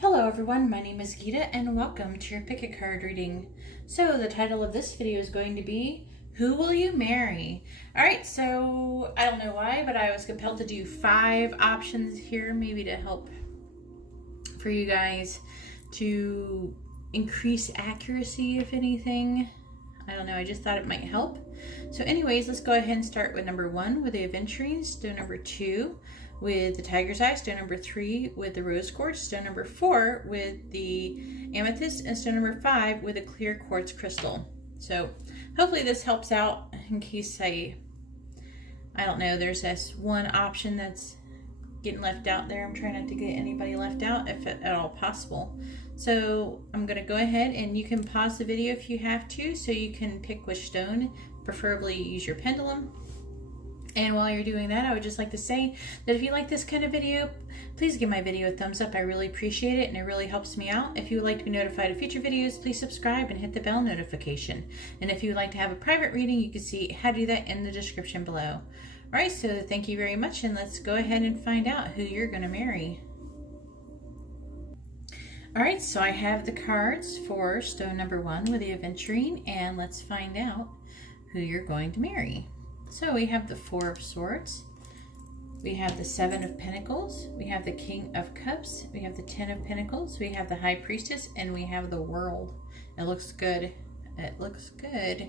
Hello everyone, my name is Gita and welcome to your pick a card reading. So the title of this video is going to be, Who Will You Marry? Alright, so I don't know why, but I was compelled to do 5 options here, maybe to help for you guys to increase accuracy, if anything. I don't know, I just thought it might help. So anyways, let's go ahead and start with number 1 with the Aventurine, stone number 2 with the Tiger's Eye, stone number 3 with the Rose Quartz, stone number 4 with the Amethyst, and stone number 5 with a clear quartz crystal. So hopefully this helps out in case I don't know, there's this one option that's getting left out there. I'm trying not to get anybody left out if at all possible. So I'm going to go ahead and you can pause the video if you have to so you can pick which stone, preferably use your pendulum. And while you're doing that, I would just like to say that if you like this kind of video, please give my video a thumbs up. I really appreciate it and it really helps me out. If you would like to be notified of future videos, please subscribe and hit the bell notification. And if you would like to have a private reading, you can see how to do that in the description below. Alright, so thank you very much and let's go ahead and find out who you're going to marry. Alright, so I have the cards for stone number 1 with the Aventurine, and let's find out who you're going to marry. So we have the 4 of Swords, we have the 7 of Pentacles, we have the King of Cups, we have the 10 of Pentacles, we have the High Priestess, and we have the World. It looks good. It looks good.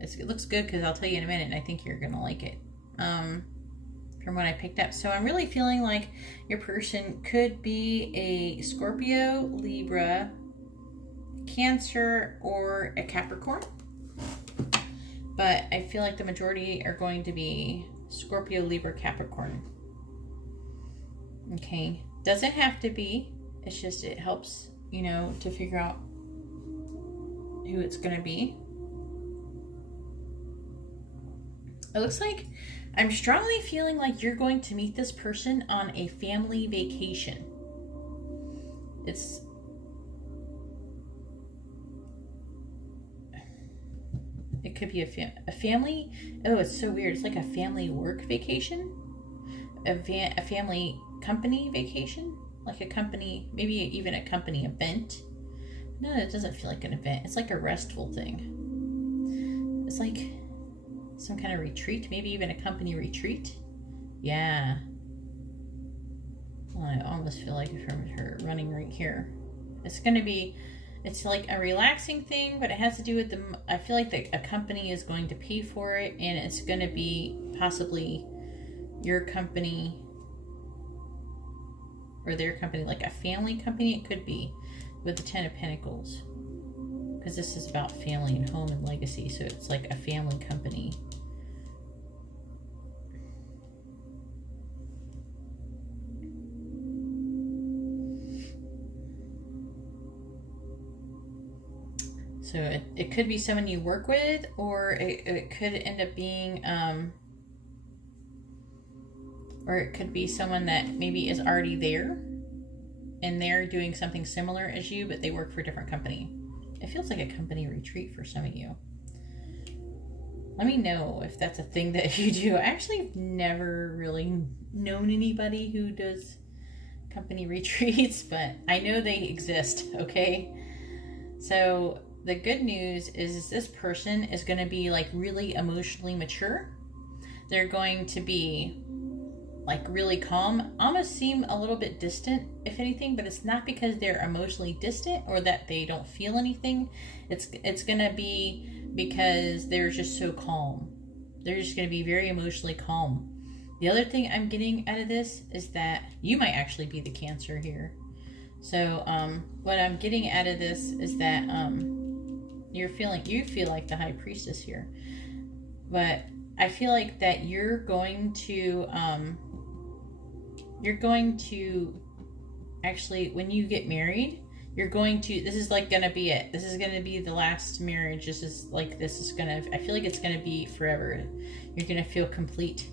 It looks good because I'll tell you in a minute, and I think you're going to like it. From what I picked up. So I'm really feeling like your person could be a Scorpio, Libra, Cancer, or a Capricorn. But I feel like the majority are going to be Scorpio, Libra, Capricorn. Okay. Doesn't have to be. It's just, it helps, you know, to figure out who it's going to be. It looks like I'm strongly feeling like you're going to meet this person on a family vacation. It could be a family. Oh, it's so weird. It's like a family work vacation. A family company vacation. Like a company, maybe even a company event. No, it doesn't feel like an event. It's like a restful thing. It's like some kind of retreat, maybe even a company retreat. Yeah. Well, I almost feel like from her running right here. It's like a relaxing thing, but it has to do with I feel like a company is going to pay for it, and it's going to be possibly your company or their company, like a family company. It could be with the 10 of Pentacles, because this is about family and home and legacy, so it's like a family company. So it could be someone you work with, or it could end up being, or it could be someone that maybe is already there, and they're doing something similar as you, but they work for a different company. It feels like a company retreat for some of you. Let me know if that's a thing that you do. I actually have never really known anybody who does company retreats, but I know they exist, okay? So the good news is this person is going to be like really emotionally mature. They're going to be like really calm, almost seem a little bit distant, if anything, but it's not because they're emotionally distant or that they don't feel anything. It's going to be because they're just so calm. They're just going to be very emotionally calm. The other thing I'm getting out of this is that you might actually be the Cancer here. So what I'm getting out of this is that you feel like the High Priestess here, but I feel like that you're going to actually, when you get married, this is like gonna be it. This is gonna be the last marriage. I feel like it's gonna be forever. You're gonna feel complete,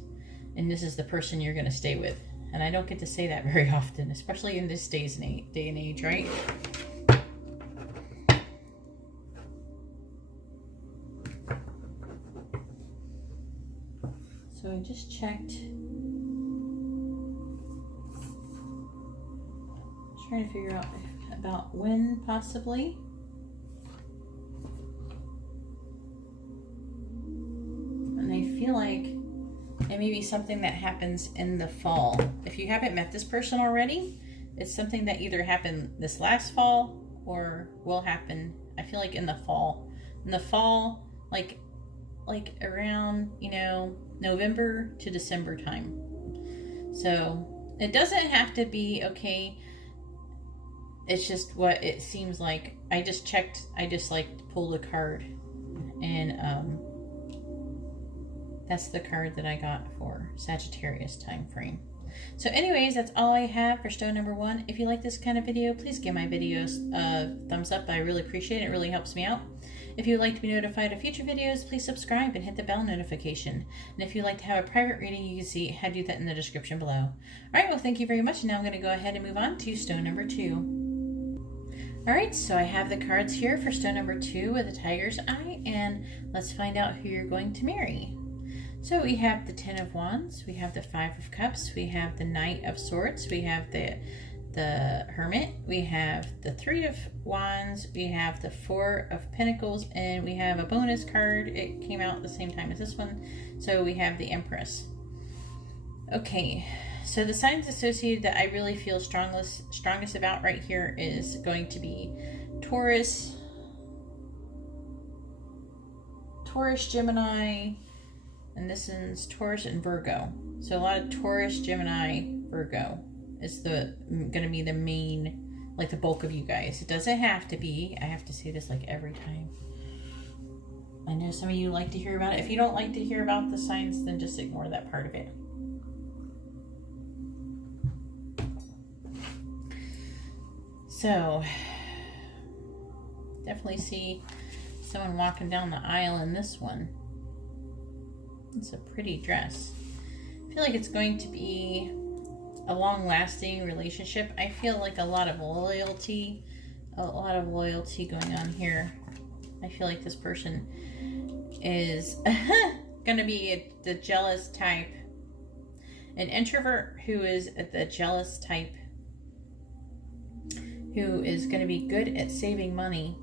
and this is the person you're gonna stay with. And I don't get to say that very often, especially in this day and age, right? So I just checked Trying to figure out about when, possibly. And I feel like it may be something that happens in the fall. If you haven't met this person already, it's something that either happened this last fall or will happen, I feel like, in the fall. In the fall, like around, you know, November to December time. So it doesn't have to be, okay, it's just what it seems like. I just checked, I just like pulled a card, and that's the card that I got for Sagittarius time frame. So anyways, that's all I have for stone number 1. If you like this kind of video, please give my videos a thumbs up. I really appreciate it. It really helps me out. If you would like to be notified of future videos, please subscribe and hit the bell notification. And if you'd like to have a private reading, you can see how to do that in the description below. All right, well, thank you very much. Now I'm going to go ahead and move on to stone number 2. All right, so I have the cards here for stone number 2 with a tiger's eye, and let's find out who you're going to marry. So we have the 10 of Wands, we have the 5 of Cups, we have the Knight of Swords, we have the Hermit, we have the 3 of Wands, we have the 4 of Pentacles, and we have a bonus card. It came out at the same time as this one. So we have the Empress. Okay, so the signs associated that I really feel strongest about right here is going to be Taurus, Gemini, and this is Taurus and Virgo. So a lot of Taurus, Gemini, Virgo is going to be the main, like the bulk of you guys. It doesn't have to be. I have to say this like every time. I know some of you like to hear about it. If you don't like to hear about the signs, then just ignore that part of it. So, definitely see someone walking down the aisle in this one. It's a pretty dress. I feel like it's going to be a long-lasting relationship. I feel like a lot of loyalty going on here. I feel like this person is going to be the jealous type. An introvert who is the jealous type, who is going to be good at saving money,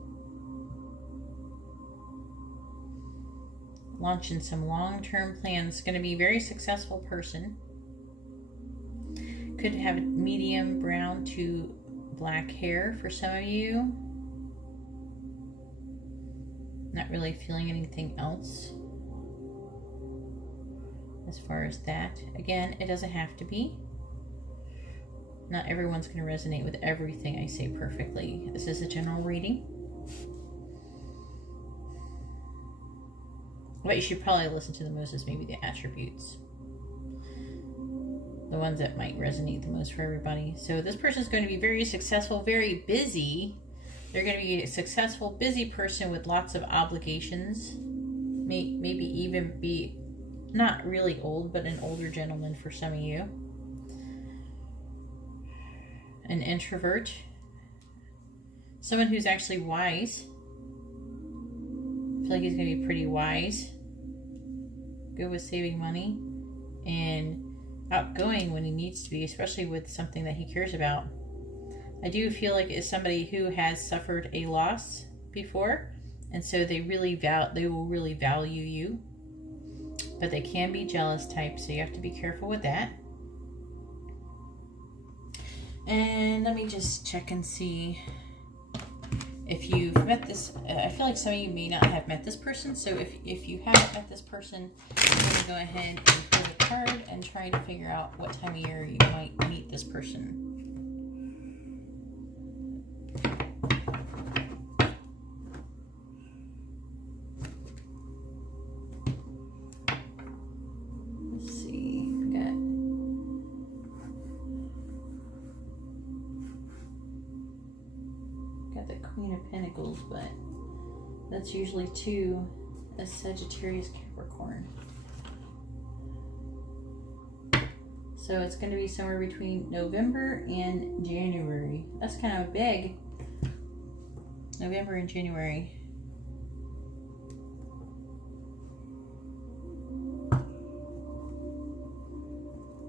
launching some long-term plans. Going to be a very successful person. Could have medium brown to black hair for some of you. Not really feeling anything else as far as that. Again, it doesn't have to be. Not everyone's going to resonate with everything I say perfectly. This is a general reading. What you should probably listen to the most is maybe the attributes. The ones that might resonate the most for everybody. So this person is going to be very successful, very busy. They're going to be a successful, busy person with lots of obligations. Maybe even be not really old, but an older gentleman for some of you. An introvert. Someone who's actually wise. I feel like he's going to be pretty wise. Good with saving money. And outgoing when he needs to be, especially with something that he cares about. I do feel like it's somebody who has suffered a loss before, and so they will really value you, but they can be jealous type, so you have to be careful with that. And let me just check and see if you've met this. I feel like some of you may not have met this person, so if you haven't met this person, I'm going to go ahead and pull a card and try to figure out what time of year you might meet this person. Let's see, got the Queen of Pentacles, but that's usually two, a Sagittarius, Capricorn. So it's going to be somewhere between November and January. That's kind of big. November and January.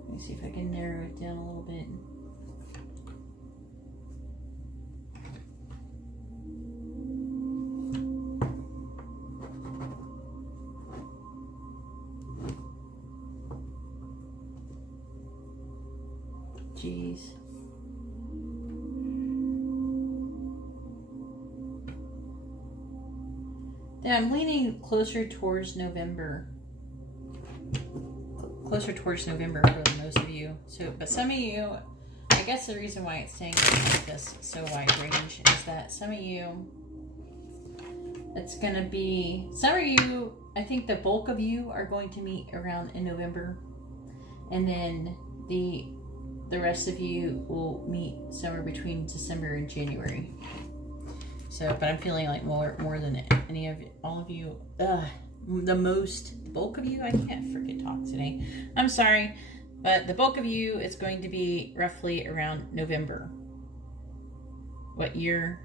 Let me see if I can narrow it down a little bit. Jeez. Yeah, I'm leaning closer towards November. Closer towards November for most of you. So, but some of you, I guess the reason why it's staying like this so wide range is that some of you, it's going to be, some of you, I think the bulk of you are going to meet around in November. And then the rest of you will meet somewhere between December and January. So, but I'm feeling like more than any of all of you. The bulk of you, I can't freaking talk today. I'm sorry, but the bulk of you is going to be roughly around November. What year?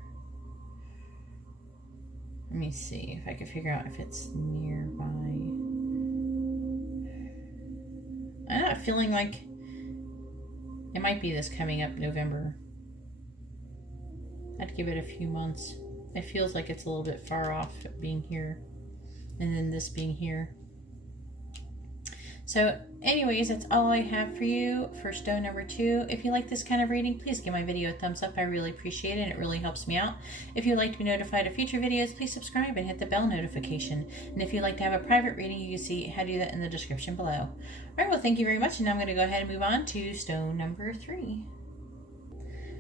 Let me see if I can figure out if it's nearby. I'm not feeling like it might be this coming up November. I'd give it a few months. It feels like it's a little bit far off being here. And then this being here. So anyways, that's all I have for you for stone number 2. If you like this kind of reading, please give my video a thumbs up. I really appreciate it. It really helps me out. If you'd like to be notified of future videos, please subscribe and hit the bell notification. And if you'd like to have a private reading, you can see how to do that in the description below. All right, well, thank you very much. And now I'm going to go ahead and move on to stone number 3.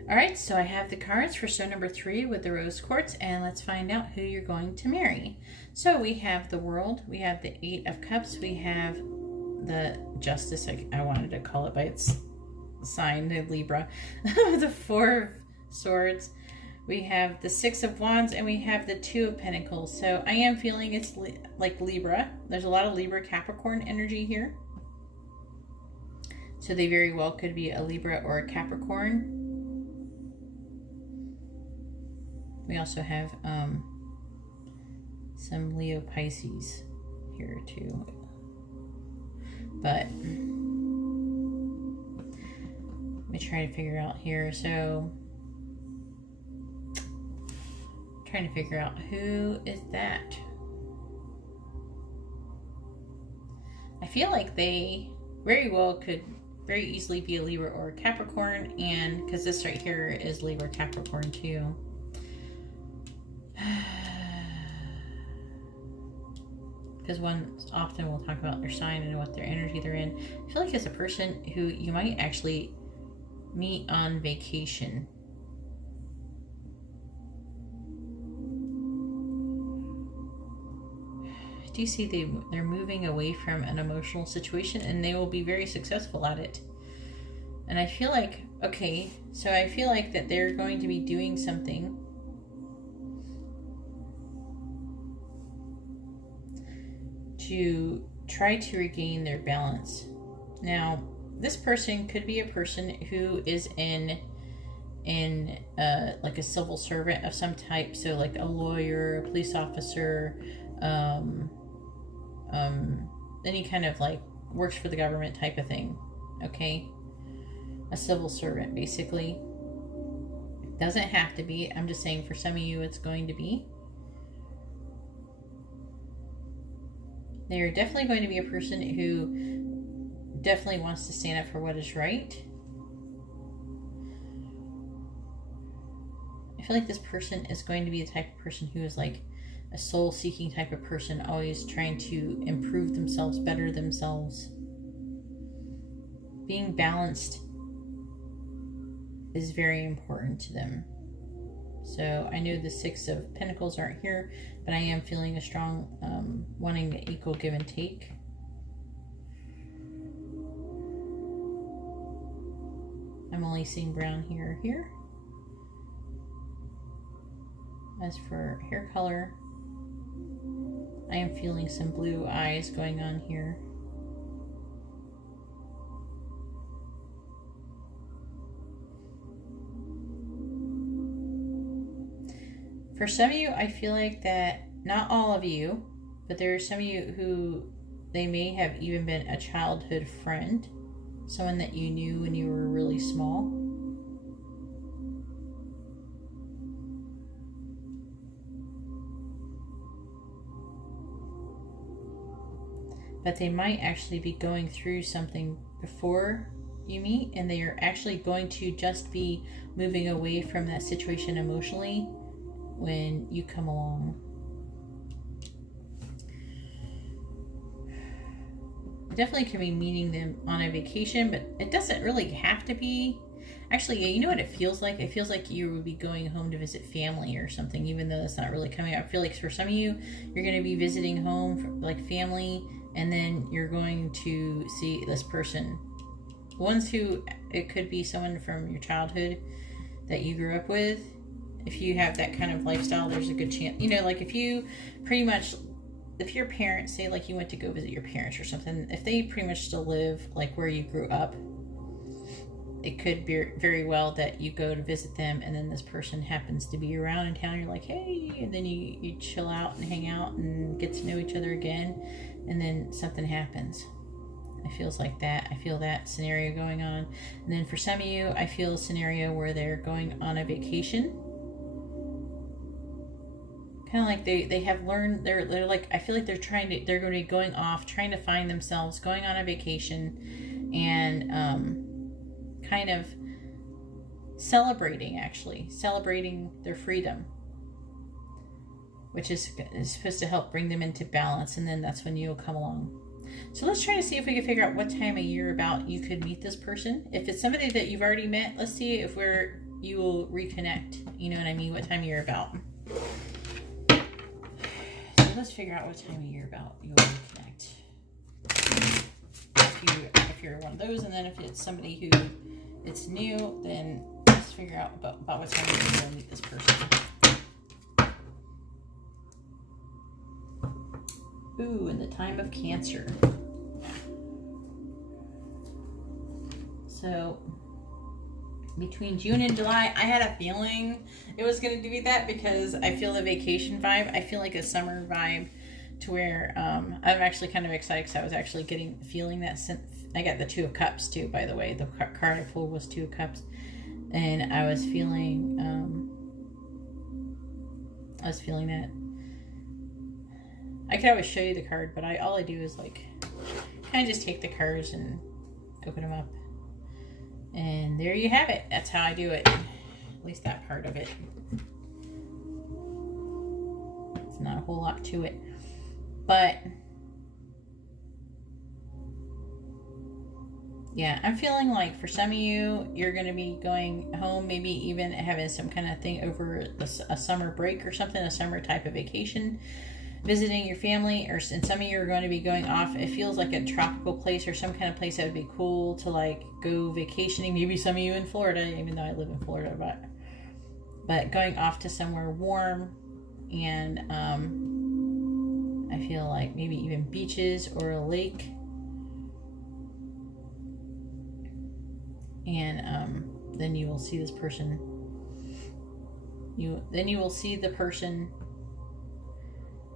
All right, so I have the cards for stone number 3 with the rose quartz, and let's find out who you're going to marry. So we have the World, we have the 8 of Cups, we have the Justice, I wanted to call it by its sign, the Libra, the 4 of Swords, we have the 6 of Wands, and we have the 2 of Pentacles. So I am feeling it's like Libra. There's a lot of Libra Capricorn energy here. So they very well could be a Libra or a Capricorn. We also have some Leo Pisces here too. But let me try to figure out here. So trying to figure out who is that. I feel like they very well could very easily be a Libra or a Capricorn, and because this right here is Libra Capricorn too. Because one often will talk about their sign and what their energy they're in. I feel like it's a person who you might actually meet on vacation. Do you see they're moving away from an emotional situation, and they will be very successful at it. And I feel like, okay, so I feel like that they're going to be doing something to try to regain their balance. Now, this person could be a person who is in like a civil servant of some type, so like a lawyer, a police officer, any kind of like works for the government type of thing. Okay, a civil servant basically. Doesn't have to be. I'm just saying for some of you it's going to be. They're definitely going to be a person who definitely wants to stand up for what is right. I feel like this person is going to be the type of person who is like a soul-seeking type of person, always trying to improve themselves, better themselves. Being balanced is very important to them. So I know the 6 of Pentacles aren't here, but I am feeling a strong wanting to equal give and take. I'm only seeing brown here. As for hair color, I am feeling some blue eyes going on here. For some of you, I feel like that, not all of you, but there are some of you who they may have even been a childhood friend, someone that you knew when you were really small. But they might actually be going through something before you meet, and they are actually going to just be moving away from that situation emotionally when you come along. Definitely can be meeting them on a vacation, but it doesn't really have to be. Actually, yeah, you know what it feels like? It feels like you would be going home to visit family or something, even though that's not really coming up. I feel like for some of you, you're going to be visiting home, for, like family, and then you're going to see this person. Ones who, it could be someone from your childhood that you grew up with. If you have that kind of lifestyle, there's a good chance. You know, like if you pretty much... if your parents, say like you went to go visit your parents or something, if they pretty much still live like where you grew up, it could be very well that you go to visit them and then this person happens to be around in town. You're like, hey, and then you chill out and hang out and get to know each other again, and then something happens. It feels like that. I feel that scenario going on. And then for some of you, I feel a scenario where they're going on a vacation. Kind of like they have learned, they're like, I feel like they're going to be going off, trying to find themselves, going on a vacation, and kind of celebrating their freedom, which is supposed to help bring them into balance, and then that's when you'll come along. So let's try to see if we can figure out what time of year about you could meet this person. If it's somebody that you've already met, let's see if you will reconnect. You know what I mean? What time of year about. Let's figure out what time of year about you'll reconnect. If you're one of those, and then if it's somebody who it's new, then let's figure out about what time of year you'll meet this person. Ooh, in the time of Cancer. So between June and July, I had a feeling it was going to be that, because I feel the vacation vibe. I feel like a summer vibe, to where I'm actually kind of excited because I was actually feeling that. I got the Two of Cups too, by the way. The card I pulled was Two of Cups, and I was feeling that. I could always show you the card, but all I do is like kind of just take the cards and open them up. And there you have it. That's how I do it. At least that part of it. It's not a whole lot to it. But yeah, I'm feeling like for some of you, you're going to be going home, maybe even having some kind of thing over a summer break or something, a summer type of vacation, visiting your family, and some of you are going to be going off. It feels like a tropical place or some kind of place that would be cool to like go vacationing. Maybe some of you in Florida, even though I live in Florida, but going off to somewhere warm, and I feel like maybe even beaches or a lake, and then you will see this person. Then you will see the person.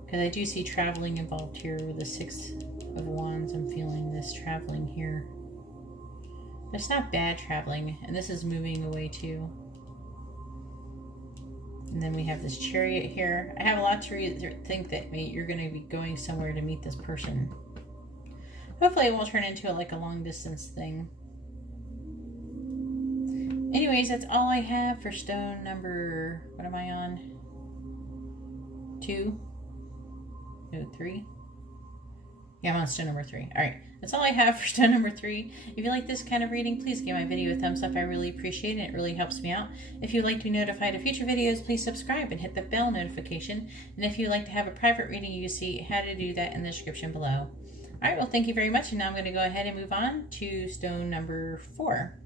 Because I do see traveling involved here with the Six of Wands. I'm feeling this traveling here. But it's not bad traveling. And this is moving away too. And then we have this Chariot here. I have a lot to think that you're going to be going somewhere to meet this person. Hopefully it won't turn into like a long distance thing. Anyways, that's all I have for stone number... What am I on? 2? No, 3? Yeah, I'm on stone number 3. Alright, that's all I have for stone number 3. If you like this kind of reading, please give my video a thumbs up. I really appreciate it. It really helps me out. If you'd like to be notified of future videos, please subscribe and hit the bell notification. And if you'd like to have a private reading, you can see how to do that in the description below. Alright, well, thank you very much. And now I'm going to go ahead and move on to stone number 4.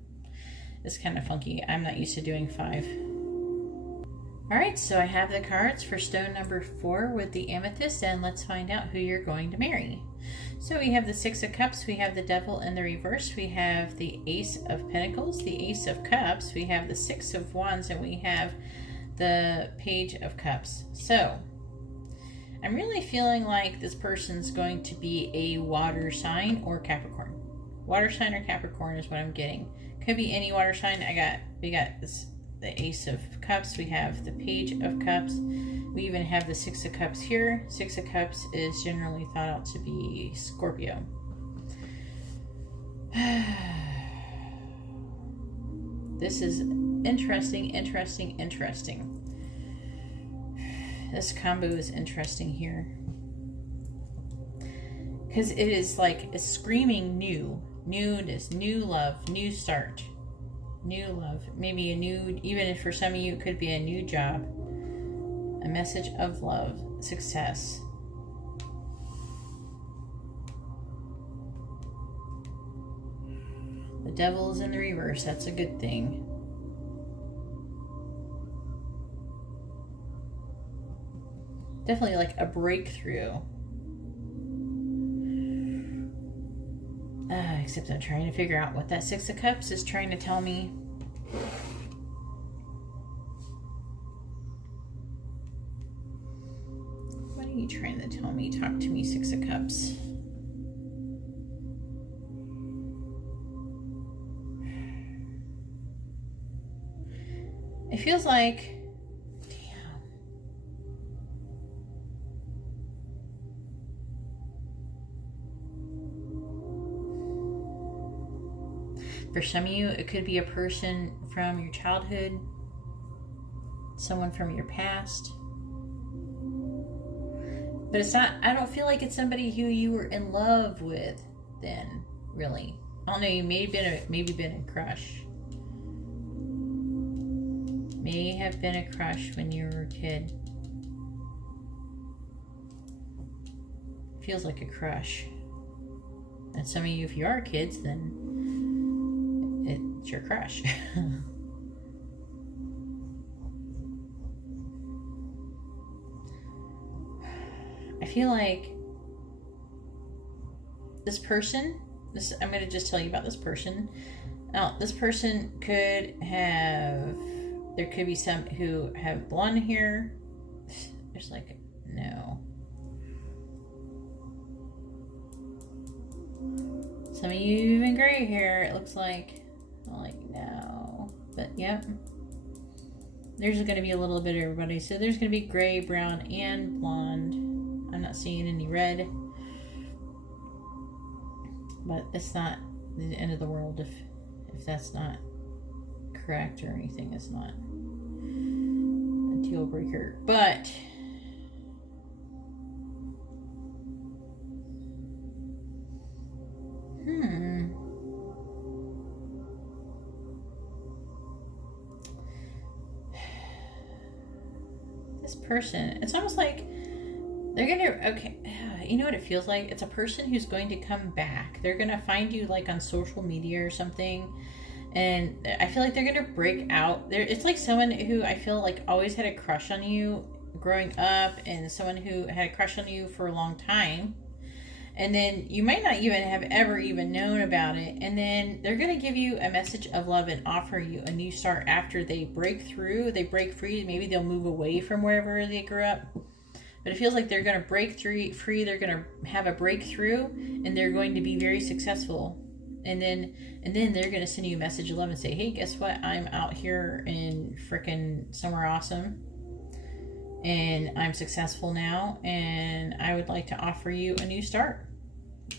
It's kind of funky. I'm not used to doing 5. Alright, so I have the cards for stone number 4 with the Amethyst, and let's find out who you're going to marry. So we have the Six of Cups, we have the Devil in the reverse, we have the Ace of Pentacles, the Ace of Cups, we have the Six of Wands, and we have the Page of Cups. So I'm really feeling like this person's going to be a water sign or Capricorn. Water sign or Capricorn is what I'm getting. Could be any water sign. We got this, the Ace of Cups, we have the Page of Cups, we even have the Six of Cups here. Six of Cups is generally thought out to be Scorpio. This is interesting. This combo is interesting here. Because it is like a screaming new. Newness, new love, new start. New love. Maybe a new, even if for some of you it could be a new job. A message of love, success. The devil is in the reverse. That's a good thing. Definitely like a breakthrough. Except I'm trying to figure out what that Six of Cups is trying to tell me. What are you trying to tell me? Talk to me, Six of Cups. It feels like, for some of you, it could be a person from your childhood, someone from your past. But it's not, I don't feel like it's somebody who you were in love with then, really. I don't know, you maybe been a crush. May have been a crush when you were a kid. Feels like a crush. And some of you, if you are kids, then it's your crush. I feel like this person, I'm going to just tell you about this person. Now, this person could have, there could be some who have blonde hair. There's like, no. Some of you even gray hair, it looks like. Like, no. But, yep. There's going to be a little bit of everybody. So there's going to be gray, brown, and blonde. I'm not seeing any red. But it's not the end of the world if that's not correct or anything. It's not a deal breaker. But this person, it's almost like they're gonna, okay, you know what it feels like? It's a person who's going to come back. They're gonna find you like on social media or something, and I feel like they're gonna break out. It's like someone who I feel like always had a crush on you growing up, and someone who had a crush on you for a long time, and then you might not even have ever even known about it, and then they're gonna give you a message of love and offer you a new start after they break through, they break free. Maybe they'll move away from wherever they grew up. But it feels like they're going to break free, they're going to have a breakthrough, and they're going to be very successful. And then they're going to send you a message of love and say, hey, guess what? I'm out here in frickin' somewhere awesome. And I'm successful now, and I would like to offer you a new start.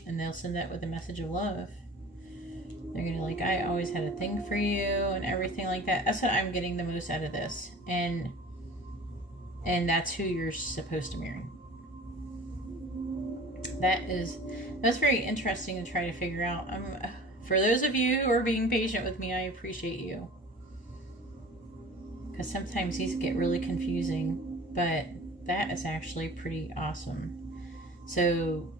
And they'll send that with a message of love. They're going to like, I always had a thing for you and everything like that. That's what I'm getting the most out of this. And that's who you're supposed to marry. That's very interesting to try to figure out. For those of you who are being patient with me, I appreciate you. Because sometimes these get really confusing, but that is actually pretty awesome. So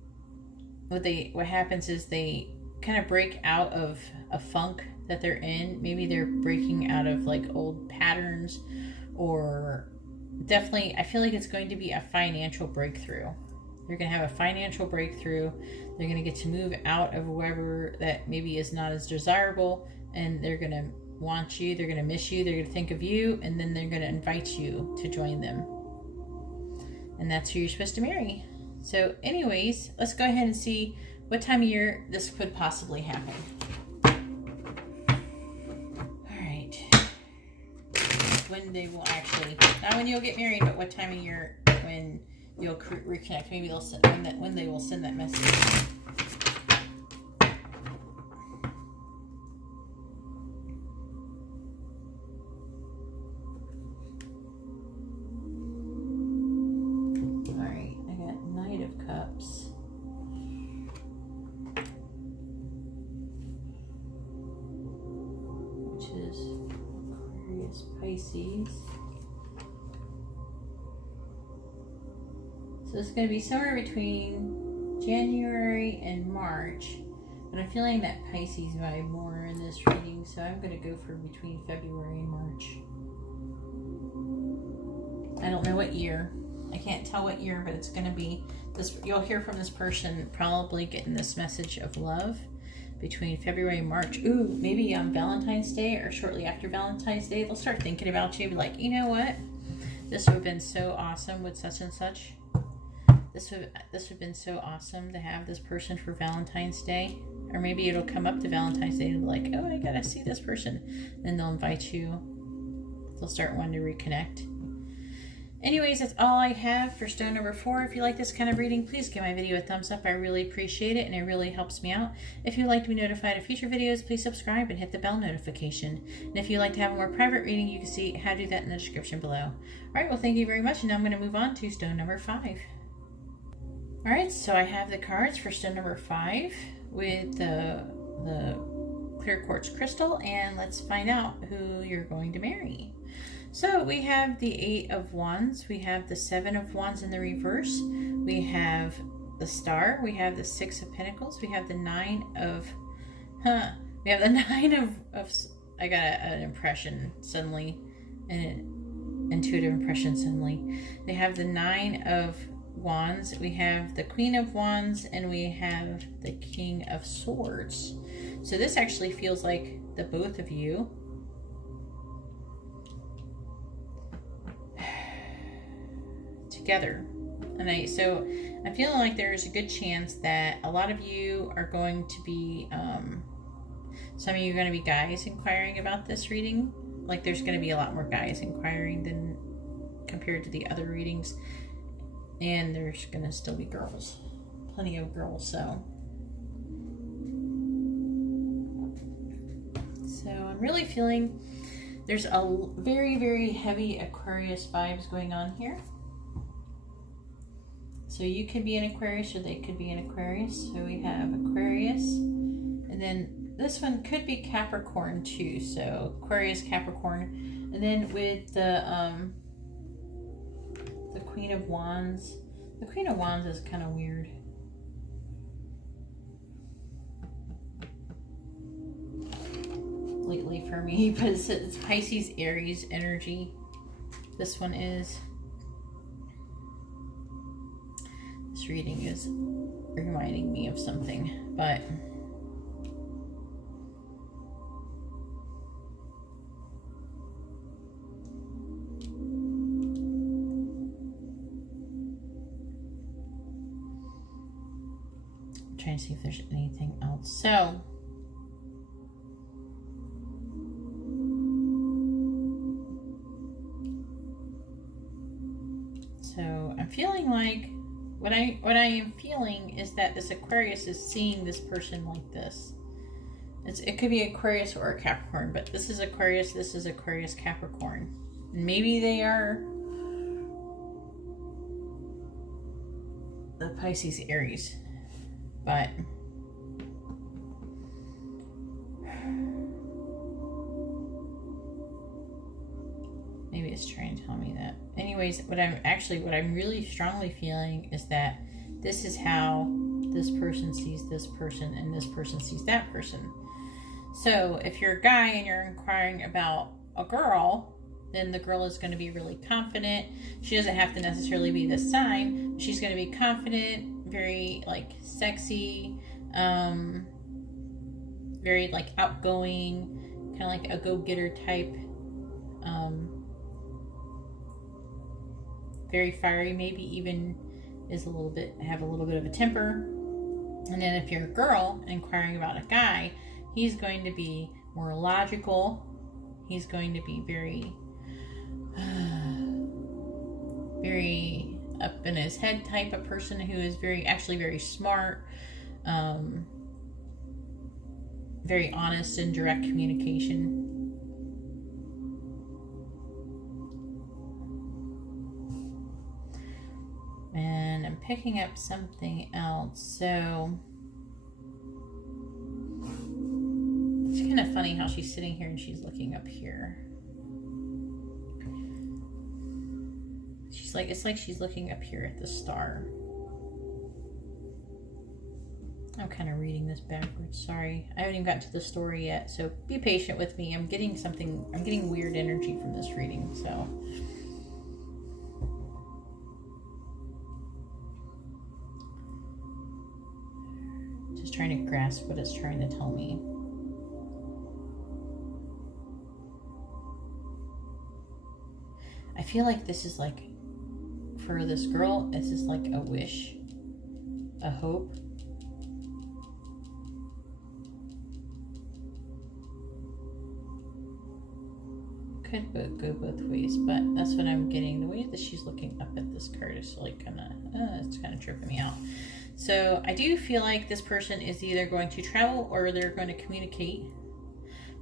what happens is they kind of break out of a funk that they're in. Maybe they're breaking out of like old patterns, or definitely, I feel like it's going to be a financial breakthrough. You're going to have a financial breakthrough. They're going to get to move out of whoever that maybe is not as desirable, and they're going to want you. They're going to miss you. They're going to think of you, and then they're going to invite you to join them. And that's who you're supposed to marry. So anyways, let's go ahead and see what time of year this could possibly happen. When they will actually, not when you'll get married, but what time of year when you'll reconnect. Maybe they'll send when they will send that message. is Aquarius, Pisces. So it's going to be somewhere between January and March. But I'm feeling that Pisces vibe more in this reading, so I'm going to go for between February and March. I don't know what year. I can't tell what year, but it's going to be this. You'll hear from this person probably getting this message of love between February and March. Ooh, maybe on Valentine's Day or shortly after Valentine's Day. They'll start thinking about you. Be like, you know what? This would have been so awesome with such and such. This would have been so awesome to have this person for Valentine's Day. Or maybe it'll come up to Valentine's Day and be like, oh, I gotta see this person. Then they'll invite you. They'll start wanting to reconnect. Anyways, that's all I have for stone number 4. If you like this kind of reading, please give my video a thumbs up. I really appreciate it, and it really helps me out. If you'd like to be notified of future videos, please subscribe and hit the bell notification. And if you'd like to have a more private reading, you can see how to do that in the description below. All right, well, thank you very much, and now I'm going to move on to stone number 5. All right, so I have the cards for stone number 5 with the clear quartz crystal, and let's find out who you're going to marry. So we have the 8 of Wands, we have the 7 of Wands in the reverse, we have the Star, we have the 6 of Pentacles, we have the 9 of, we have the 9 of I got an impression suddenly, an intuitive impression suddenly. They have the 9 of Wands, we have the Queen of Wands, and we have the King of Swords. So this actually feels like the both of you together. And so I'm feeling like there's a good chance that a lot of you are going to be, some of you are going to be guys inquiring about this reading. Like there's going to be a lot more guys inquiring than compared to the other readings. And there's going to still be girls. Plenty of girls, so I'm really feeling there's a very, very heavy Aquarius vibes going on here. So you could be an Aquarius or they could be an Aquarius. So we have Aquarius. And then this one could be Capricorn too. So Aquarius, Capricorn. And then with the Queen of Wands. The Queen of Wands is kind of weird. Lately for me, but it's Pisces, Aries energy. This one is. This reading is reminding me of something, but I'm trying to see if there's anything else. So I'm feeling like what I am feeling is that this Aquarius is seeing this person like this. It could be Aquarius or a Capricorn, but this is Aquarius, this is Aquarius, Capricorn. And maybe they are the Pisces, Aries, but maybe it's trying to tell me that. Anyways, what I'm really strongly feeling is that this is how this person sees this person and this person sees that person. So if you're a guy and you're inquiring about a girl, then the girl is going to be really confident. She doesn't have to necessarily be this sign. She's going to be confident, very like sexy, very like outgoing, kind of like a go-getter type, very fiery, maybe even have a little bit of a temper. And then if you're a girl inquiring about a guy, he's going to be more logical. He's going to be very very up in his head type of person who is very smart, very honest and direct communication. And I'm picking up something else. So it's kind Isn't it funny how she's sitting here and she's looking up here? She's like, it's like she's looking up here at the star. I'm kind of reading this backwards. Sorry. I haven't even gotten to the story yet, so be patient with me. I'm getting weird energy from this reading, so. Just trying to grasp what it's trying to tell me. I feel like this is like, for this girl, this is like a wish, a hope. Could go both ways, but that's what I'm getting. The way that she's looking up at this card is like it's kind of tripping me out. So I do feel like this person is either going to travel or they're going to communicate.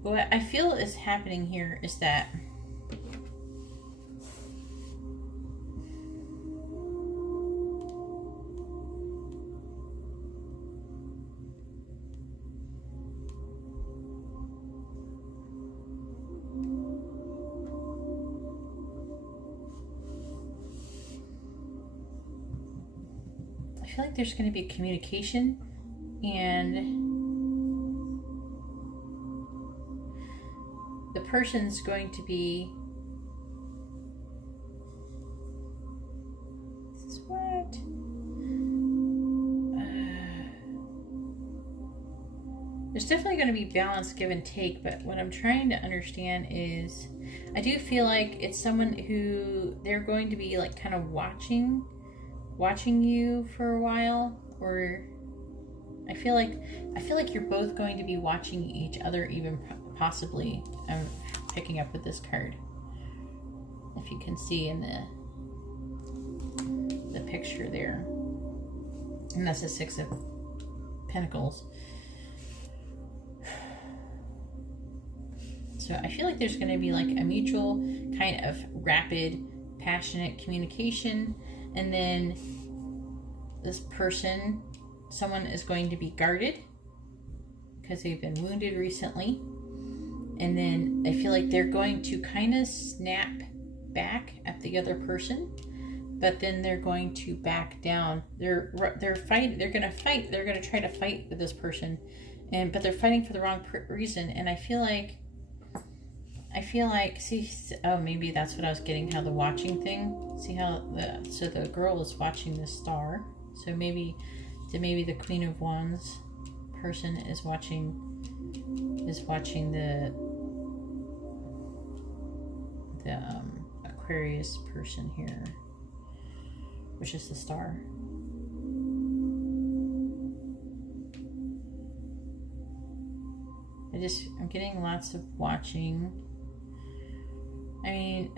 But what I feel is happening here is that I feel like there's going to be communication, and the person's going to be, this is what? There's definitely going to be balance, give and take, but what I'm trying to understand is, I do feel like it's someone who they're going to be like kind of watching you for a while, or I feel like you're both going to be watching each other, even possibly. I'm picking up with this card, if you can see in the picture there, and that's the Six of Pentacles. So I feel like there's going to be like a mutual kind of rapid, passionate communication. And then this person, someone is going to be guarded because they've been wounded recently. And then I feel like they're going to kind of snap back at the other person, but then they're going to back down. They're going to fight. They're going to try to fight with this person, but they're fighting for the wrong reason. And I feel like, see, oh, maybe that's what I was getting, how the watching thing, see how so the girl is watching the star, so maybe the Queen of Wands person is watching the Aquarius person here, which is the star. I'm getting lots of watching. I mean,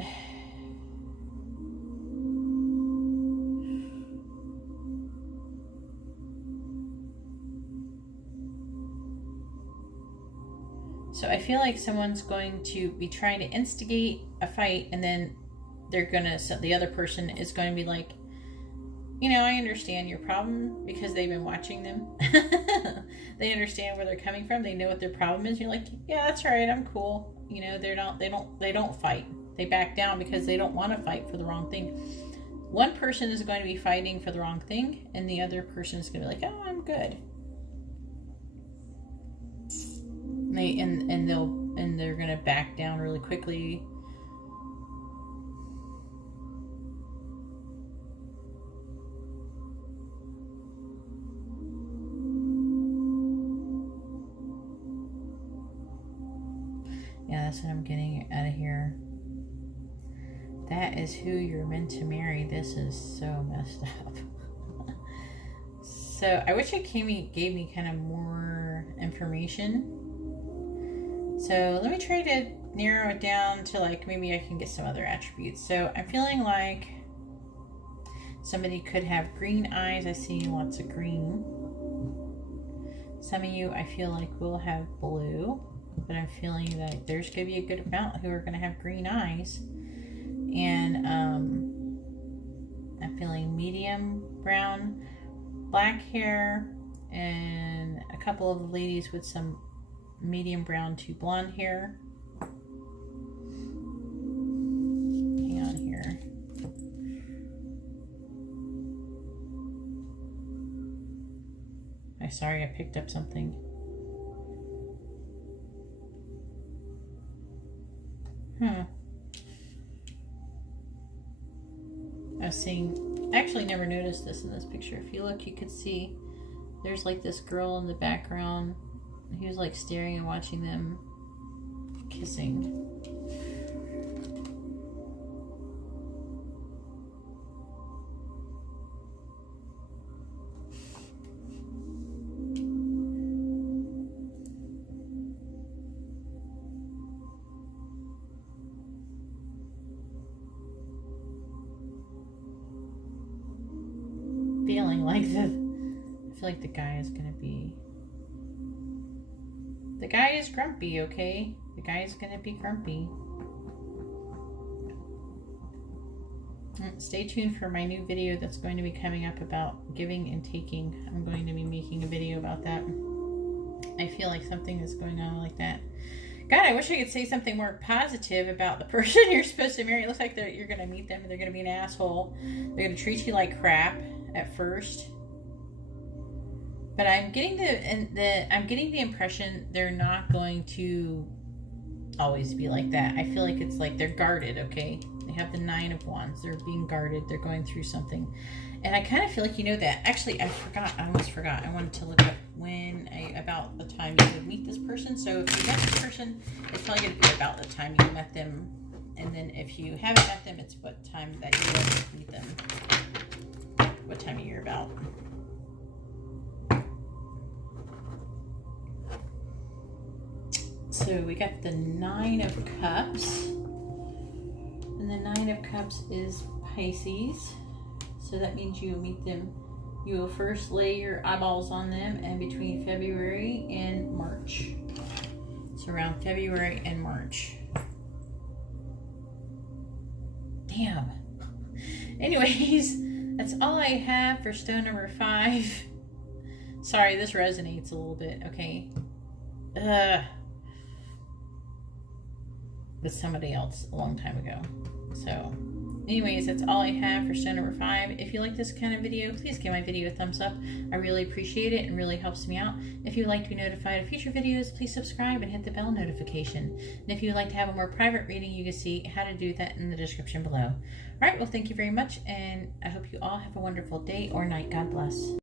so I feel like someone's going to be trying to instigate a fight, and then the other person is going to be like, I understand your problem, because they've been watching them. They understand where they're coming from. They know what their problem is. You're like, yeah, that's right. I'm cool. They don't fight. They back down because they don't want to fight for the wrong thing. One person is going to be fighting for the wrong thing, and the other person is going to be like, oh, I'm good. They're going to back down really quickly. Yeah, that's what I'm getting out of here. That is who you're meant to marry. This is so messed up. So I wish it gave me kind of more information. So let me try to narrow it down to like, maybe I can get some other attributes. So I'm feeling like somebody could have green eyes. I see lots of green. Some of you I feel like will have blue, but I'm feeling that there's going to be a good amount who are going to have green eyes. And I'm feeling medium brown, black hair, and a couple of ladies with some medium brown to blonde hair. Hang on here. I'm sorry, I picked up something. I was seeing, actually never noticed this in this picture. If you look, you could see there's like this girl in the background. He was like staring and watching them kissing. Feeling like I feel like the guy is gonna be, the guy is grumpy, okay? The guy is gonna be grumpy. Stay tuned for my new video that's going to be coming up about giving and taking. I'm going to be making a video about that. I feel like something is going on like that. God, I wish I could say something more positive about the person you're supposed to marry. It looks like you're going to meet them and they're going to be an asshole. They're going to treat you like crap at first. But I'm getting the impression they're not going to always be like that. I feel like it's like they're guarded, okay? They have the 9 of Wands. They're being guarded. They're going through something. And I kind of feel like you know that. Actually, I almost forgot. I wanted to look up about the time you would meet this person. So if you met this person, it's probably going to be about the time you met them. And then if you haven't met them, it's what time that you will meet them. What time of year about. So we got the 9 of Cups. And the 9 of Cups is Pisces. So that means you will meet them. You will first lay your eyeballs on them and between February and March. So around February and March. Damn. Anyways, that's all I have for stone number 5. Sorry, this resonates a little bit, okay? With somebody else a long time ago. So, anyways, that's all I have for stone number 5. If you like this kind of video, please give my video a thumbs up. I really appreciate it and really helps me out. If you would like to be notified of future videos, please subscribe and hit the bell notification. And if you would like to have a more private reading, you can see how to do that in the description below. Alright, well, thank you very much, and I hope you all have a wonderful day or night. God bless.